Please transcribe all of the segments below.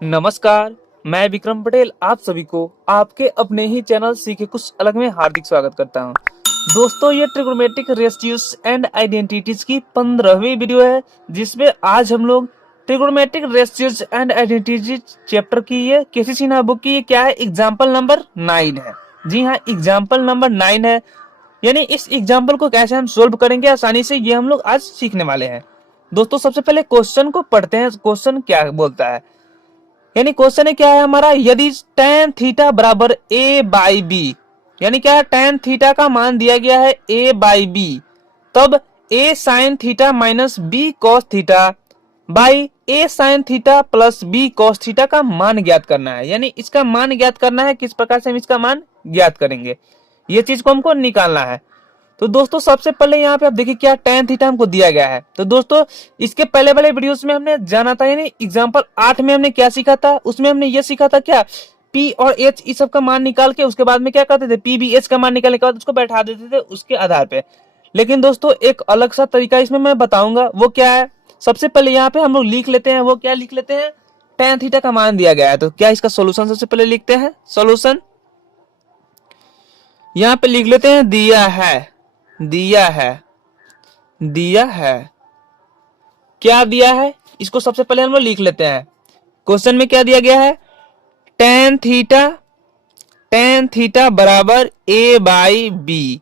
नमस्कार, मैं विक्रम पटेल आप सभी को आपके अपने ही चैनल सीखे कुछ अलग में हार्दिक स्वागत करता हूं। दोस्तों, ये ट्रिग्नोमेट्रिक रेशियोज एंड आइडेंटिटीज की 15वीं वीडियो है, जिसमें आज हम लोग trigonometric ratios and identities chapter की ये केसी सिन्हा बुक की क्या है, एग्जाम्पल नंबर 9 है। जी हाँ, एग्जाम्पल नंबर 9 है। यानी इस एग्जाम्पल को कैसे हम सोल्व करेंगे आसानी से, ये हम लोग आज सीखने वाले हैं। दोस्तों, सबसे पहले क्वेश्चन को पढ़ते हैं। क्वेश्चन क्या बोलता है, यानी क्वेश्चन है क्या है हमारा, यदि tan थीटा बराबर a बाई बी, यानी क्या है, tan थीटा का मान दिया गया है a बाई बी, तब a sine theta minus b cos theta by a sine theta plus b cos theta का मान ज्ञात करना है। यानी इसका मान ज्ञात करना है, किस प्रकार से हम इसका मान ज्ञात करेंगे, ये चीज को हमको निकालना है। तो दोस्तों, सबसे पहले यहाँ पे आप देखिए क्या tan थीटा हमको दिया गया है। तो दोस्तों, इसके पहले वाले वीडियोस में हमने जाना था, यानी एग्जांपल 8 में हमने क्या सीखा था, उसमें हमने ये सीखा था क्या, P और H इस सब का मान निकाल के उसके बाद में क्या करते थे, P B H का मान निकालने के बाद उसको बैठा देते थे उसके आधार पे। लेकिन दोस्तों, एक अलग सा तरीका इसमें मैं बताऊंगा, वो क्या है। सबसे पहले यहाँ पे हम लोग लिख लेते हैं, वो क्या लिख लेते हैं, tan थीटा का मान दिया गया है, तो क्या इसका सोल्यूशन सबसे पहले लिखते हैं। सोल्यूशन यहाँ पे लिख लेते हैं, दिया है, दिया है, दिया है, क्या दिया है, इसको सबसे पहले हम लोग लिख लेते हैं। क्वेश्चन में क्या दिया गया है, tan थीटा बराबर a बाई बी,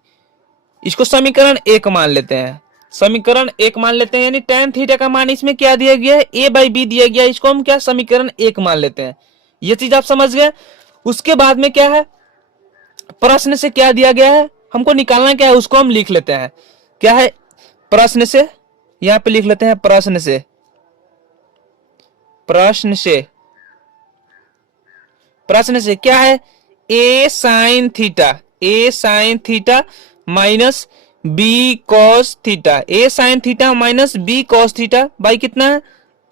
इसको समीकरण 1 मान लेते हैं। समीकरण 1 मान लेते हैं, यानी tan थीटा का मान इसमें क्या दिया गया है, a बाई बी दिया गया है, इसको हम क्या समीकरण 1 मान लेते हैं। ये चीज आप समझ गए। उसके बाद में क्या है, प्रश्न से क्या दिया गया है, हमको निकालना क्या है, उसको हम लिख लेते हैं। क्या है, प्रश्न से, यहां पे लिख लेते हैं प्रश्न से, प्रश्न से, प्रश्न से क्या है, a sine theta minus b cos theta, a sine theta minus b cos theta by कितना है,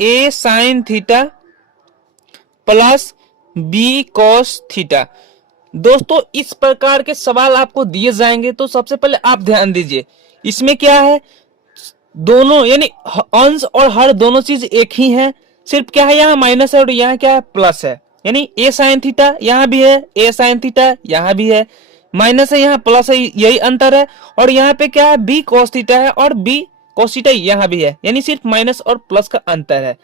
a sine theta plus b cos theta. दोस्तों, इस प्रकार के सवाल आपको दिए जाएंगे तो सबसे पहले आप ध्यान दीजिए, इसमें क्या है, दोनों यानी अंश और हर दोनों चीज एक ही है, सिर्फ क्या है, यहाँ माइनस है और यहाँ क्या है, प्लस है। यानी a साइन थीटा यहाँ भी है, a साइन थीटा यहाँ भी है, माइनस है यहाँ प्लस है, यही अंतर है। और यहाँ पे क्या है, b cos थीटा है और b cos थीटा यहाँ भी है, यानी सिर्फ माइनस और प्लस का अंतर है।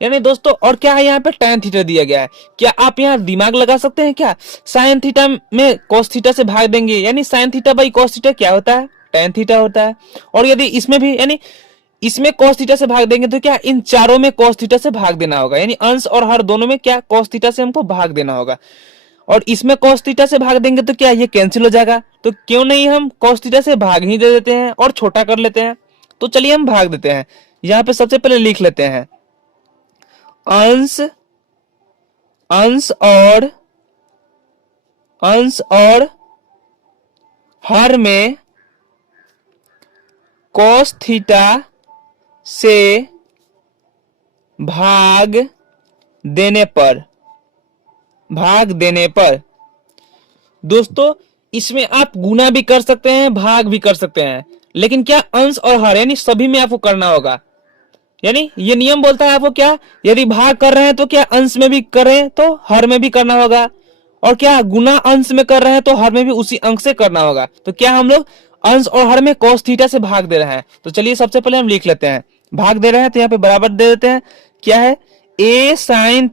यानी दोस्तों, और क्या है, यहाँ पे tan थीटा दिया गया है। क्या आप यहाँ दिमाग लगा सकते हैं क्या, साइन थीटा में cos थीटा से भाग देंगे, यानी sine theta by cos theta क्या होता है, tan थीटा होता है। और यदि इसमें भी, यानी इसमें cos थीटा से भाग देंगे तो क्या, इन चारों में cos थीटा से भाग देना होगा, यानी अंश और हर दोनों में क्या, cos थीटा से हमको भाग देना होगा। और इसमें cos थीटा से भाग देंगे तो क्या, ये कैंसिल हो जाएगा। तो क्यों नहीं हम cos थीटा से भाग ही दे देते हैं और छोटा कर लेते हैं। तो चलिए हम भाग देते हैं। यहाँ पे सबसे पहले लिख लेते हैं, अंश और हर में cos थीटा से भाग देने पर दोस्तों, इसमें आप गुना भी कर सकते हैं, भाग भी कर सकते हैं, लेकिन क्या, अंश और हर यानी सभी में आपको करना होगा। यानी ये नियम बोलता है आपको क्या, यदि भाग कर रहे हैं तो क्या अंश में भी करें तो हर में भी करना होगा, और क्या गुना अंश में कर रहे हैं तो हर में भी उसी अंक से करना होगा। तो क्या हम लोग अंश और हर में cos थीटा से भाग दे रहे हैं। तो चलिए सबसे पहले हम लिख लेते हैं, भाग दे रहे हैं तो यहाँ पे बराबर दे देते हैं, क्या है, a sine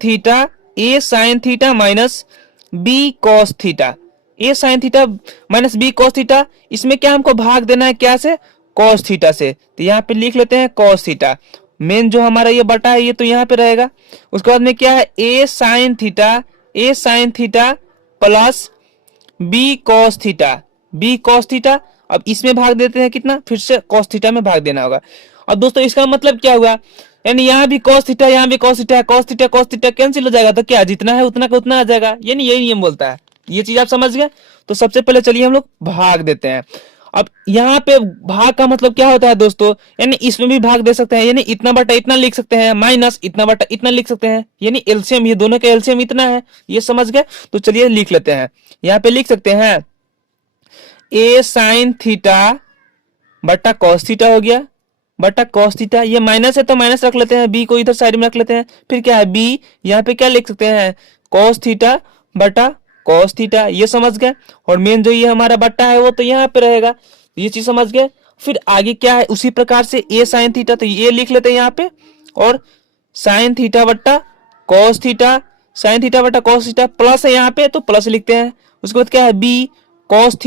theta minus b cos theta, a sine theta minus b cos theta, इसमें क्या हमको भाग देना है, क्या से, cos थीटा से। तो यहाँ पे लिख लेते हैं cos थीटा, मेन जो हमारा ये बटा है ये तो यहाँ पे रहेगा। उसके बाद में क्या है, a sine theta plus b cos theta. अब इसमें भाग देते हैं कितना, फिर से cos थीटा में भाग देना होगा। अब दोस्तों, इसका मतलब क्या हुआ, यानी यहाँ भी cos थीटा, यहाँ भी cos theta, cos theta cancel हो जाएगा, तो क्या जितना है उतना का उतना आ जाएगा, यानी यही नियम बोलता है। ये चीज आप समझ गए। तो सबसे पहले चलिए हम लोग भाग देते हैं। अब यहाँ पे भाग का मतलब क्या होता है दोस्तों, यानी इसमें भी भाग दे सकते हैं, यानी इतना बटा इतना लिख सकते हैं, माइनस इतना बटा इतना लिख सकते हैं, यानी एलसीएम, ये दोनों का एलसीएम इतना है, ये समझ गए। तो चलिए लिख लेते हैं, यहाँ पे लिख सकते हैं a साइन थीटा बटा cos थीटा हो गया, बटा कॉस थीटा, ये माइनस है तो माइनस रख लेते हैं, बी को इधर साइड में रख लेते हैं, फिर क्या है बी, यहाँ पे क्या लिख सकते हैं कॉस थीटा बटा कॉस थीटा, ये समझ गए। और मेन जो ये हमारा बट्टा है वो तो यहाँ पे रहेगा, ये चीज समझ गए। फिर आगे क्या है उसी प्रकार से ए साइन थीटा, तो ये लिख लेते हैं यहाँ पे, और साइन थीटा बट्टा कॉस थीटा, साइन थीटा बटा कॉस थीटा प्लस है यहाँ पे तो प्लस लिखते हैं। उसके बाद क्या है बी कॉस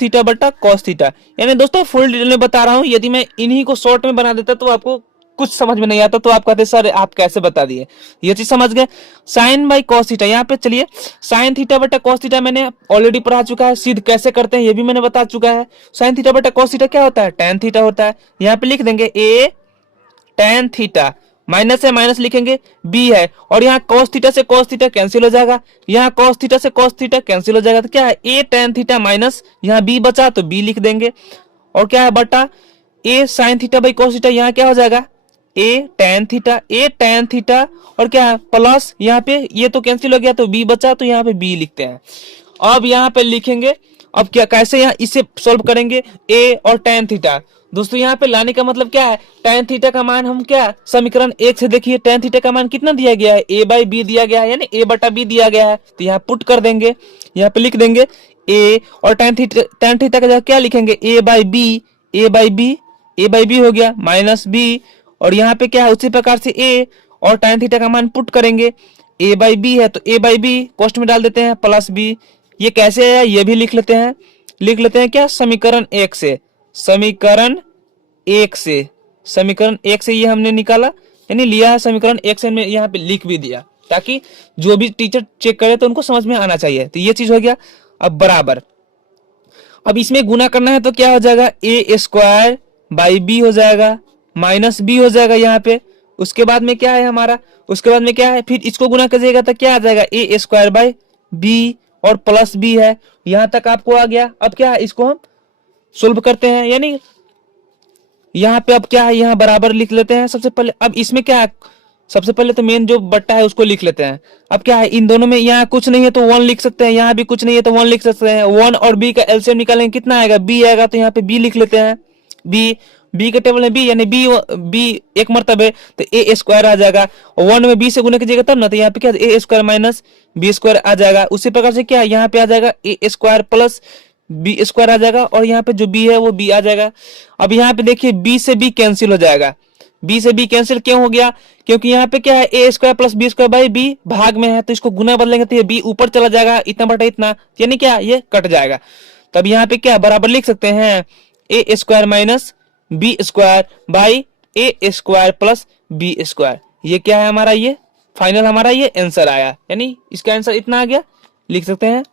थीटा बटा कॉस थीटा। यानी दोस्तों फुल डिटेल में बता रहा हूं, यदि मैं इन्हीं को शॉर्ट में बना देता तो आपको कुछ समझ में नहीं आता, तो आप कहते सर आप कैसे बता दिए, ये चीज समझ गए। साइन बाई कॉस थीटा, यहाँ पे चलिए साइन थीटा बटा कॉस थीटा मैंने ऑलरेडी पढ़ा चुका है, सिद्ध कैसे करते हैं ये भी मैंने बता चुका है। साइन थीटा बटा कॉस थीटा क्या होता है, टैन थीटा होता है। यहाँ पे लिख देंगे ए टैन थीटा, माइनस है माइनस लिखेंगे, बी है, और यहाँ cos थीटा से cos थीटा कैंसिल हो जाएगा, यहाँ cos थीटा से cos थीटा कैंसिल हो जाएगा, तो क्या है a tan थीटा माइनस यहाँ b बचा तो b लिख देंगे, और क्या है बटा a sin theta by cos theta, यहाँ क्या हो जाएगा a tan थीटा, और क्या है प्लस यहाँ पे ये तो कैंसिल हो गया तो b बचा तो यहाँ पे b लिखते हैं। अब यहाँ पे लिखेंगे, अब क्या कैसे यहाँ इसे सॉल्व करेंगे, a और tan थीटा। दोस्तों यहाँ पे लाने का मतलब क्या है, tan थीटा का मान हम क्या समीकरण 1 से देखिए tan थीटा का मान कितना दिया गया है, a बाई बी दिया गया है, यानी a बटा b दिया गया है, तो यहाँ पुट कर देंगे, यहाँ पे लिख देंगे a, और tan थीटा का जगह क्या लिखेंगे a बाई बी हो गया माइनस b, और यहाँ पे क्या है उसी प्रकार से a और tan थीटा का मान पुट करेंगे, a बाई बी है तो a बाई बी कोष्ट में डाल देते हैं प्लस b। ये कैसे है ये भी लिख लेते हैं क्या समीकरण 1 से, समीकरण 1 से ये हमने निकाला, यानी लिया है समीकरण 1 से, हमने यहाँ पे लिख भी दिया ताकि जो भी टीचर चेक करे तो उनको समझ में आना चाहिए। तो ये चीज हो गया। अब बराबर, अब इसमें गुना करना है तो क्या हो जाएगा ए स्क्वायर बाई बी हो जाएगा माइनस बी हो जाएगा यहाँ पे। उसके बाद में क्या है हमारा, उसके बाद में क्या है फिर इसको गुना करिएगा तो क्या आ जाएगा ए स्क्वायर बाई बी और प्लस बी है, यहां तक आपको आ गया। अब क्या है इसको हम सोल्व करते हैं, यानी यहाँ पे अब क्या है यहाँ बराबर लिख लेते हैं सबसे पहले। अब इसमें क्या है सबसे पहले तो मेन जो बट्टा है उसको लिख लेते हैं। अब क्या है इन दोनों में यहाँ कुछ नहीं है तो 1 लिख सकते हैं, यहाँ भी कुछ नहीं है तो 1 लिख सकते हैं। 1 और b का एलसीएम निकालेंगे कितना आएगा, b आएगा, तो यहाँ पे b लिख लेते हैं। b के टेबल में b, यानी b एक मर्तबे तो a स्क्वायर आ जाएगा, और 1 में b से गुना कीजिएगा तब ना, तो यहाँ पे क्या a square minus b square आ जाएगा। उसी प्रकार से क्या यहाँ पे आ जाएगा a square plus B square आ जाएगा, और यहाँ पे जो b है वो b आ जाएगा। अब यहाँ पे देखिए b से b कैंसिल हो जाएगा, b से b कैंसिल क्यों हो गया, क्योंकि यहाँ पे क्या है a square plus B square by b भाग में है, तो इसको गुना बदलेंगे तो ये b ऊपर चला जाएगा, इतना बटा इतना, यानी क्या ये कट जाएगा। तब यहाँ पे क्या बराबर लिख सकते हैं a square minus B square by A square plus B square. ये क्या है हमारा, ये फाइनल हमारा ये आंसर आया, यानी इसका आंसर इतना आ गया, लिख सकते हैं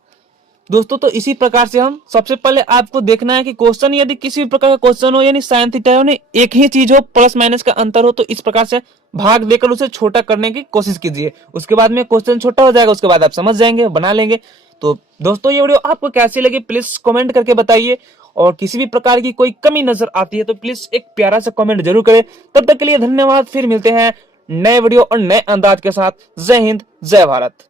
दोस्तों। तो इसी प्रकार से हम सबसे पहले आपको देखना है कि क्वेश्चन यदि किसी भी प्रकार का क्वेश्चन हो, यानी साइन थीटा यानी एक ही चीज हो, प्लस माइनस का अंतर हो, तो इस प्रकार से भाग देकर उसे छोटा करने की कोशिश कीजिए। उसके बाद में क्वेश्चन छोटा हो जाएगा, उसके बाद आप समझ जाएंगे, बना लेंगे। तो दोस्तों ये वीडियो आपको कैसी लगी प्लीज कमेंट करके बताइए, और किसी भी प्रकार की कोई कमी नजर आती है तो प्लीज एक प्यारा सा कमेंट जरूर करें। तब तक के लिए धन्यवाद, फिर मिलते हैं नए वीडियो और नए अंदाज के साथ। जय हिंद, जय भारत।